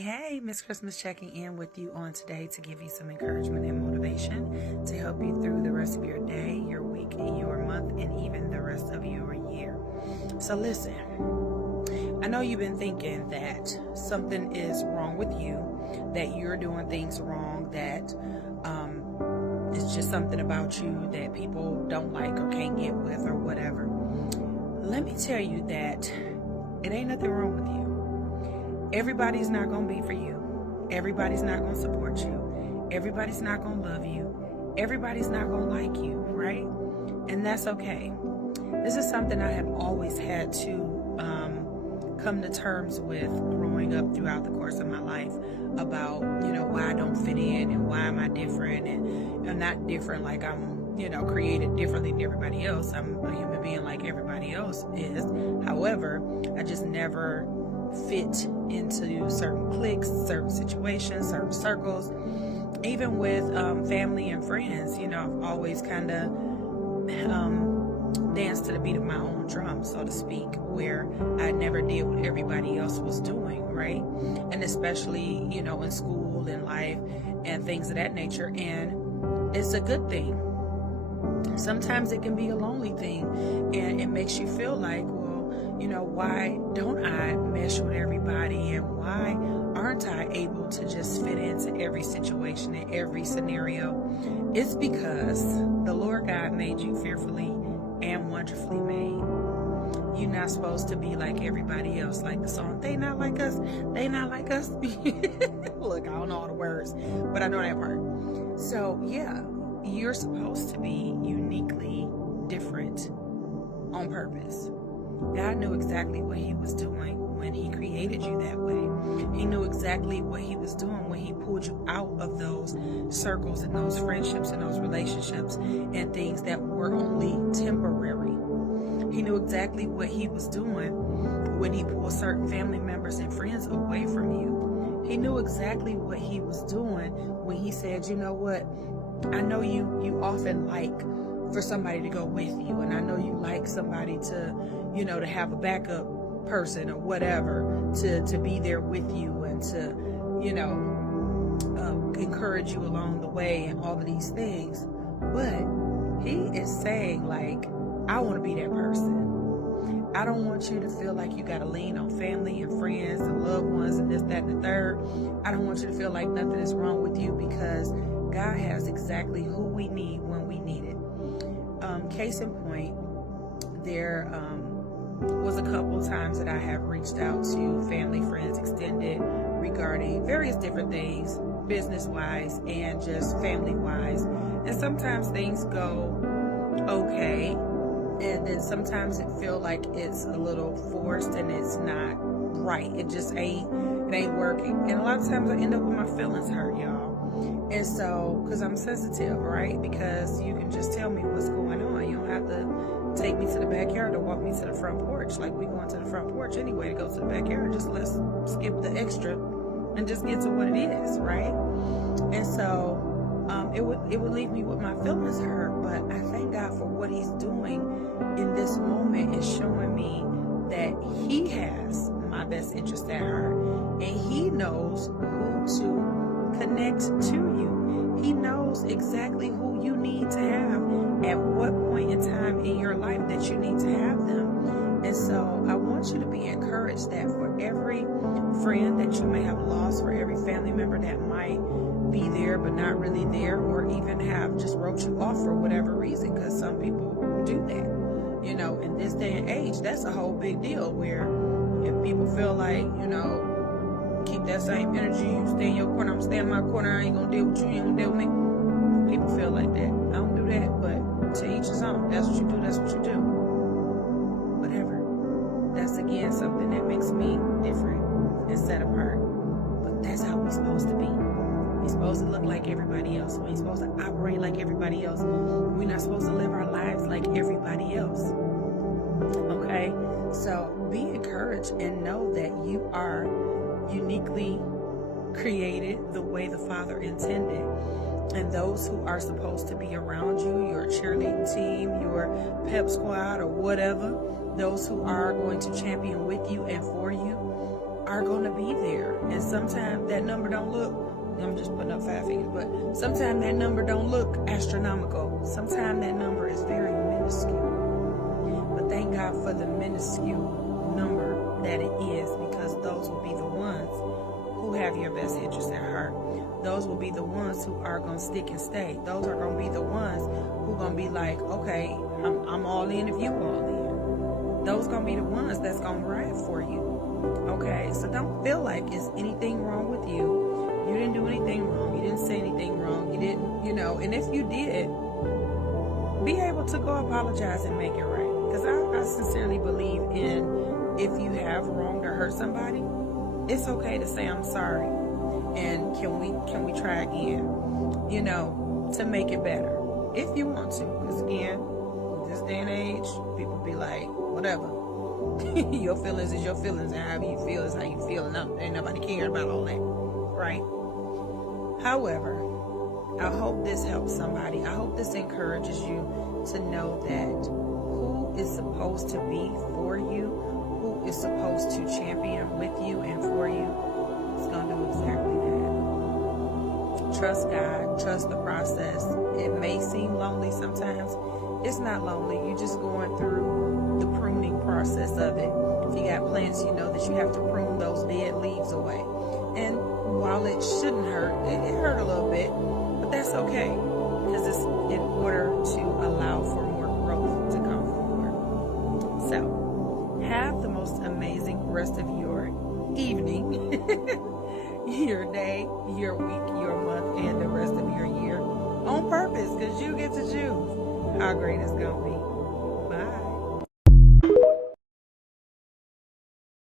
Hey, Miss Christmas checking in with you on today to give you some encouragement and motivation to help you through the rest of your day, your week, your month, and even the rest of your year. So listen, I know you've been thinking that something is wrong with you, that you're doing things wrong, that it's just something about you that people don't like or can't get with or whatever. Let me tell you that it ain't nothing wrong with you. Everybody's not going to be for you. Everybody's not going to support you. Everybody's not going to love you. Everybody's not going to like you, right? And that's okay. This is something I have always had to come to terms with growing up throughout the course of my life about, why I don't fit in and why am I different, and I'm not different like I'm, created differently than everybody else. I'm a human being like everybody else is. However, I just never fit into certain cliques, certain situations, certain circles, even with family and friends. I've always kind of danced to the beat of my own drum, so to speak, where I never did what everybody else was doing, right? And especially, in school and life and things of that nature. And it's a good thing. Sometimes it can be a lonely thing, and it makes you feel like, why don't I mesh with everybody, and why aren't I able to just fit into every situation and every scenario? It's because the Lord God made you fearfully and wonderfully made. You're not supposed to be like everybody else, like the song, they not like us, they not like us. Look, I don't know all the words, but I know that part. So yeah, you're supposed to be uniquely different on purpose. God knew exactly what he was doing when he created you that way. He knew exactly what he was doing when he pulled you out of those circles and those friendships and those relationships and things that were only temporary. He knew exactly what he was doing when he pulled certain family members and friends away from you. He knew exactly what he was doing when he said, you know what, I know you often like for somebody to go with you, and I know you like somebody to have a backup person or whatever to be there with you and to encourage you along the way and all of these things. But he is saying, like, I want to be that person. I don't want you to feel like you got to lean on family and friends and loved ones and this, that, and the third. I don't want you to feel like nothing is wrong with you, because God has exactly who we need when we need it. Case in point, there was a couple times that I have reached out to family, friends, extended, regarding various different things, business-wise and just family-wise. And sometimes things go okay, and then sometimes it feels like it's a little forced and it's not right. It ain't working. And a lot of times I end up with my feelings hurt, y'all. And so, because I'm sensitive, right? Because you can just tell me what's going on. You don't have to take me to the backyard or walk me to the front porch. Like, we going to the front porch anyway to go to the backyard. Just let's skip the extra and just get to what it is, right? And so it would leave me with my feelings hurt. But I thank God for what he's doing in this moment, is showing me that he has my best interest at heart, and he knows who to connect to you. He knows exactly who you need to have at what point in time in your life that you need to have them. And so I want you to be encouraged that for every friend that you may have lost, for every family member that might be there but not really there, or even have just wrote you off for whatever reason, because some people do that. In this day and age, that's a whole big deal, where if people feel like, keep that same energy, you stay in your corner, I'm staying in my corner, I ain't gonna deal with you, you ain't gonna deal with me. People feel like that. I don't do that, but to each his own. That's what you do, that's what you do. Whatever. That's again something that makes me different and set apart. But that's how we're supposed to be. We're supposed to look like everybody else. We're supposed to operate like everybody else. We're not supposed to live our lives like everybody else. Okay? So be encouraged and know that you are uniquely created the way the Father intended. And those who are supposed to be around you, your cheerleading team, your pep squad, or whatever, those who are going to champion with you and for you, are going to be there. And sometimes that number don't look, I'm just putting up 5 figures, but sometimes that number don't look astronomical. Sometimes that number is very minuscule. But thank God for the minuscule number that it is, because those will be the ones who have your best interest at heart. Those will be the ones who are going to stick and stay. Those are going to be the ones who are going to be like, okay, I'm all in if you all in. Those going to be the ones that's going to ride for you. Okay, so don't feel like it's anything wrong with you. You didn't do anything wrong. You didn't say anything wrong. You didn't, and if you did, be able to go apologize and make it right. Because I sincerely believe in, if you have wronged or hurt somebody, it's okay to say I'm sorry. And can we try again? To make it better. If you want to. Because again, this day and age, people be like, whatever. Your feelings is your feelings, and however you feel is how you feel, and ain't nobody caring about all that, right? However, I hope this helps somebody. I hope this encourages you to know that who is supposed to be for you, who is supposed to champion with you and for you, is going to do exactly that. Trust God, trust the process. It may seem lonely sometimes. It's not lonely. You're just going through the pruning process of it. If you got plants, you know that you have to prune those dead leaves away. And while it shouldn't hurt, it hurt a little bit, but that's okay, because it's in order to allow for more growth to come forward. So, have the most amazing rest of your evening, your day, your week, your month, and the rest of your year on purpose, because you get to choose how great it's going to be.